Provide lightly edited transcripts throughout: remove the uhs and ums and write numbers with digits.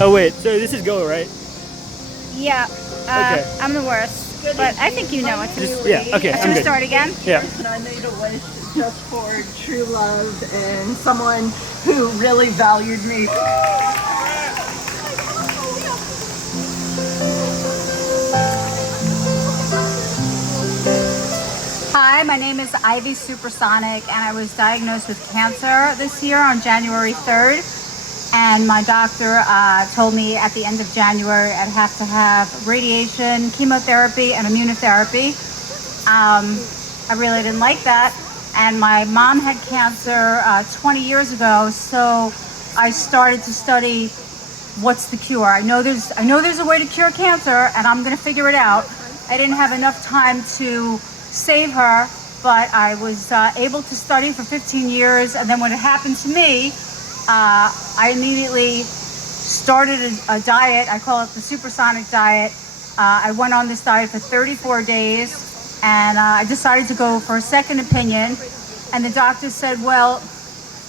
Oh wait, so this is go, right? Yeah. Okay. I'm the worst, but I think you know it. Yeah, okay, Should I'm we good. start again? Yeah. And I made a wish just for true love and someone who really valued me. Hi, my name is Ivy Supersonic, and I was diagnosed with cancer this year on January 3rd. And my doctor told me at the end of January I'd have to have radiation, chemotherapy, and immunotherapy. I really didn't like that. And my mom had cancer 20 years ago, so I started to study what's the cure. I know there's a way to cure cancer, and I'm going to figure it out. I didn't have enough time to save her, but I was able to study for 15 years, and then when it happened to me, I immediately started a diet. I call it the Supersonic diet. I went on this diet for 34 days, and I decided to go for a second opinion. And the doctor said, well,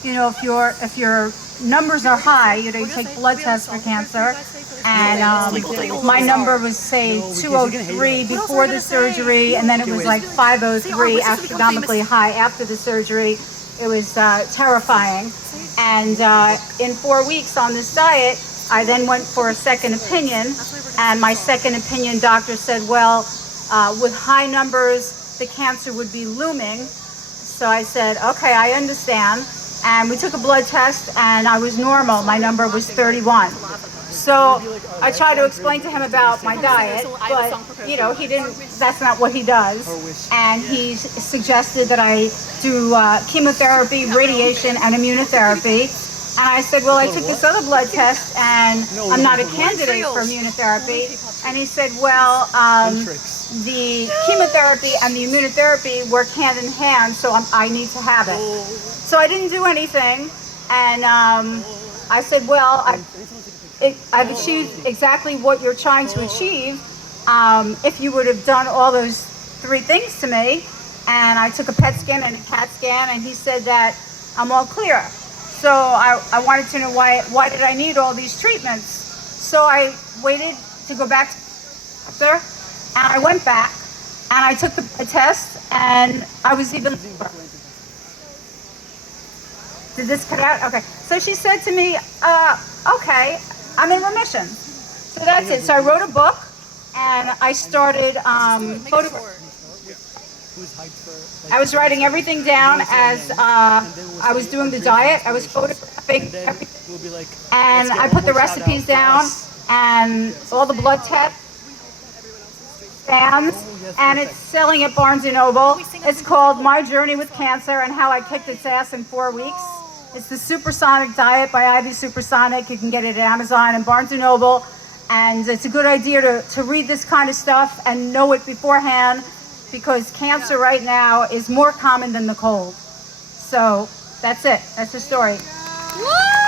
you know, if your numbers are high, you take blood tests for cancer. And my number was, say, 203 before the surgery, and then it was like 503, astronomically high after the surgery. It was terrifying. And in 4 weeks on this diet, I then went for a second opinion. And my second opinion doctor said, well, with high numbers, the cancer would be looming. So I said, okay, I understand. And we took a blood test, and I was normal. My number was 31. So I tried to explain to him about my diet, but, you know, he didn't, that's not what he does. And he suggested that I do chemotherapy, radiation, and immunotherapy. And I said, well, I took this other blood test, and I'm not a candidate for immunotherapy. And he said, well, the chemotherapy and the immunotherapy work hand in hand, so I need to have it. So I didn't do anything, and I said, well, I've achieved exactly what you're trying to achieve if you would have done all those 3 things to me. And I took a PET scan and a CAT scan, and he said that I'm all clear. So I wanted to know why did I need all these treatments. So I waited to go back to the doctor, and I went back, and I took the test, and I was even... Did this cut out? Okay. So she said to me, okay, I'm in remission. So that's it. So I wrote a book, and I started I was writing everything down as I was doing the diet. I was photographing everything, and I put the recipes down and all the blood tests, scans, and it's selling at Barnes & Noble. It's called My Journey with Cancer and How I Kicked Its Ass in 4 Weeks. It's the Supersonic Diet by Ivy Supersonic. You can get it at Amazon and Barnes & Noble. And it's a good idea to read this kind of stuff and know it beforehand, because cancer right now is more common than the cold. So that's it. That's the story. Woo!